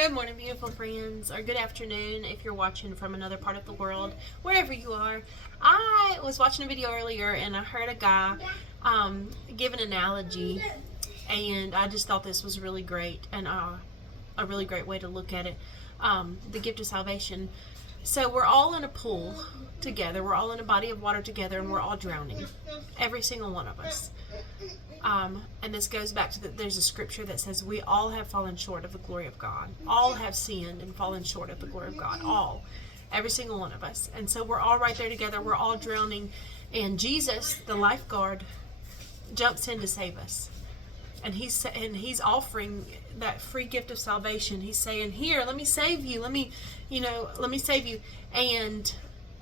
Good morning, beautiful friends, or good afternoon if you're watching from another part of the world, wherever you are. I was watching a video earlier and I heard a guy give an analogy, and I just thought this was really great and a really great way to look at it. The gift of salvation. So we're all in a pool together, we're all in a body of water together, and we're all drowning. Every single one of us. And this goes back to there's a scripture that says we all have fallen short of the glory of God. All have sinned and fallen short of the glory of God. All. Every single one of us. And so we're all right there together. We're all drowning. And Jesus, the lifeguard, jumps in to save us. And he's offering that free gift of salvation. He's saying, here, let me save you. Let me save you. And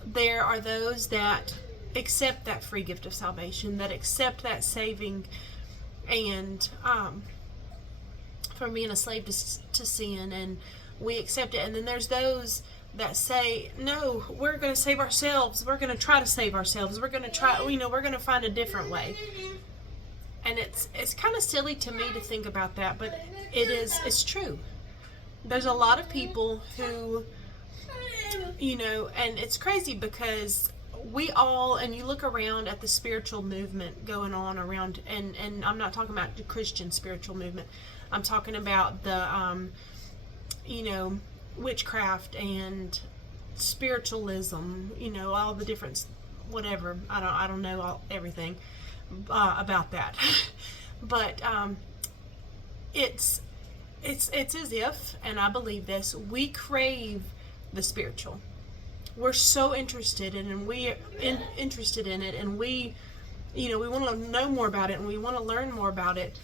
there are those that accept that free gift of salvation, that accept that saving, and from being a slave to sin, and we accept it. And then there's those that say, no, we're going to save ourselves. We're going to try to save ourselves. We're going to try, we're going to find a different way. And it's kind of silly to me to think about that, but it's true. There's a lot of people who, and it's crazy because we all, and you look around at the spiritual movement going on around, and I'm not talking about the Christian spiritual movement. I'm talking about the, witchcraft and spiritualism, all the different, whatever. I don't know everything about that. But it's as if, and I believe this, we crave the spiritual. We're so interested in, and interested in it, and we want to know more about it, and we want to learn more about it.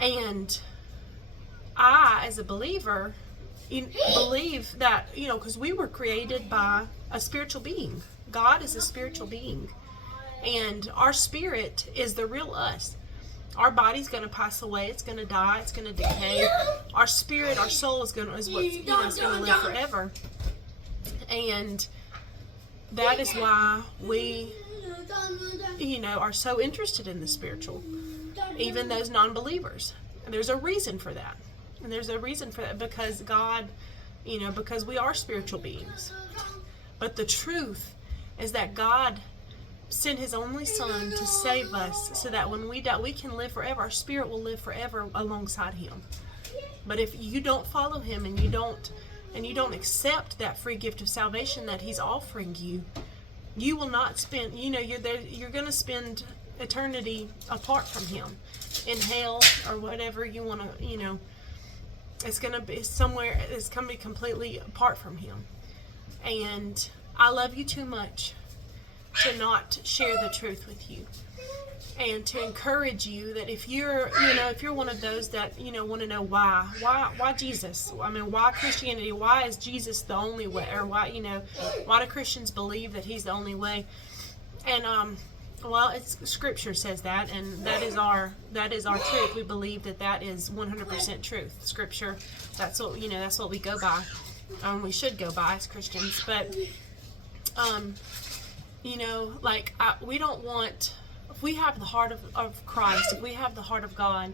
And I, as a believer, believe that, because we were created by a spiritual being. God is a spiritual being, and our spirit is the real us. Our body's going to pass away. It's going to die. It's going to decay. Our spirit, our soul is going to live forever. And that is why we, are so interested in the spiritual, even those non-believers. And there's a reason for that. And there's a reason for that because God, because we are spiritual beings. But the truth is that God sent His only Son to save us so that when we die, we can live forever. Our spirit will live forever alongside Him. But if you don't follow Him and you don't accept that free gift of salvation that He's offering you, you will not spend, you're going to spend eternity apart from Him in hell or whatever you want to, it's going to be somewhere, it's going to be completely apart from Him. And I love you too much to not share the truth with you. And to encourage you that if you're one of those that, want to know why Jesus? I mean, why Christianity? Why is Jesus the only way? Or why do Christians believe that He's the only way? And, it's Scripture says that, and that is our truth. We believe that is 100% truth. Scripture, that's what we go by. We should go by as Christians. But, we don't want, if we have the heart of Christ, if we have the heart of God,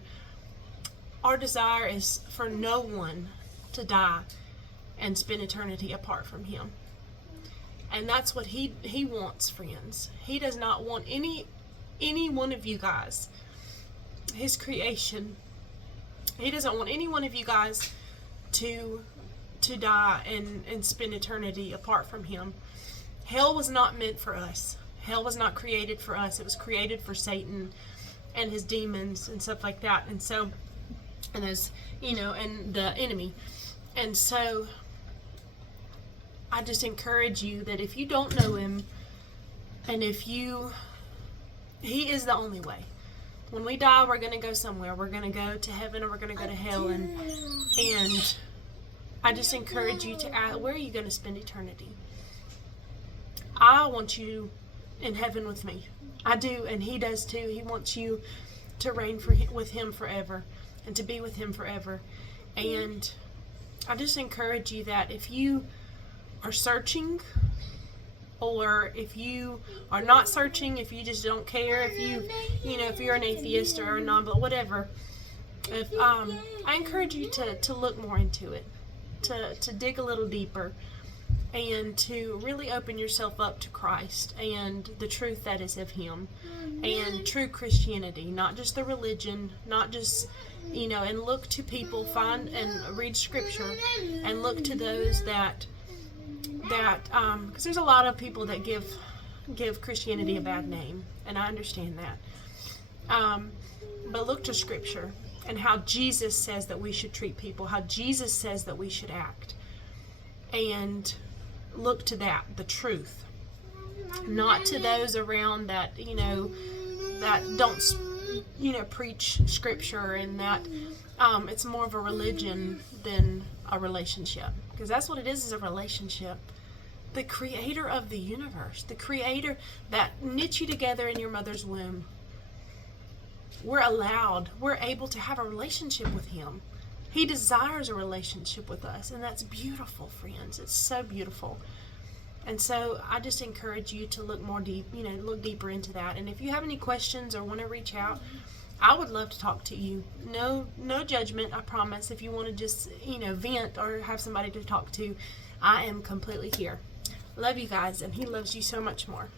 our desire is for no one to die and spend eternity apart from Him. And that's what He wants, friends. He does not want any one of you guys, His creation. He doesn't want any one of you guys to die and spend eternity apart from Him. Hell was not meant for us. Hell was not created for us. It was created for Satan and his demons and stuff like that. And so, and those, and the enemy. And so, I just encourage you that if you don't know Him, and He is the only way. When we die, we're going to go somewhere. We're going to go to heaven or we're going to go to hell. And I just encourage you to ask, where are you going to spend eternity? I want you in heaven with me. I do, and He does too. He wants you to reign with Him forever and to be with Him forever. And I just encourage you that if you are searching, or if you are not searching, if you just don't care, if you're an atheist or a non-believer, whatever, I encourage you to look more into it. to dig a little deeper and to really open yourself up to Christ and the truth that is of Him and true Christianity, not just the religion, not just, and look to people, find and read Scripture, and look to those that because there's a lot of people that give Christianity a bad name, and I understand that. But look to Scripture and how Jesus says that we should treat people, how Jesus says that we should act, and look to that, the truth, not to those around that that don't preach Scripture, and that it's more of a religion than a relationship, because that's what it is a relationship. The Creator of the universe, the Creator that knit you together in your mother's womb, we're able to have a relationship with Him. He desires a relationship with us, and that's beautiful, friends. It's so beautiful. And so I just encourage you to look more deep, look deeper into that. And if you have any questions or want to reach out, I would love to talk to you. No judgment, I promise. If you want to just, vent or have somebody to talk to, I am completely here. Love you guys, and He loves you so much more.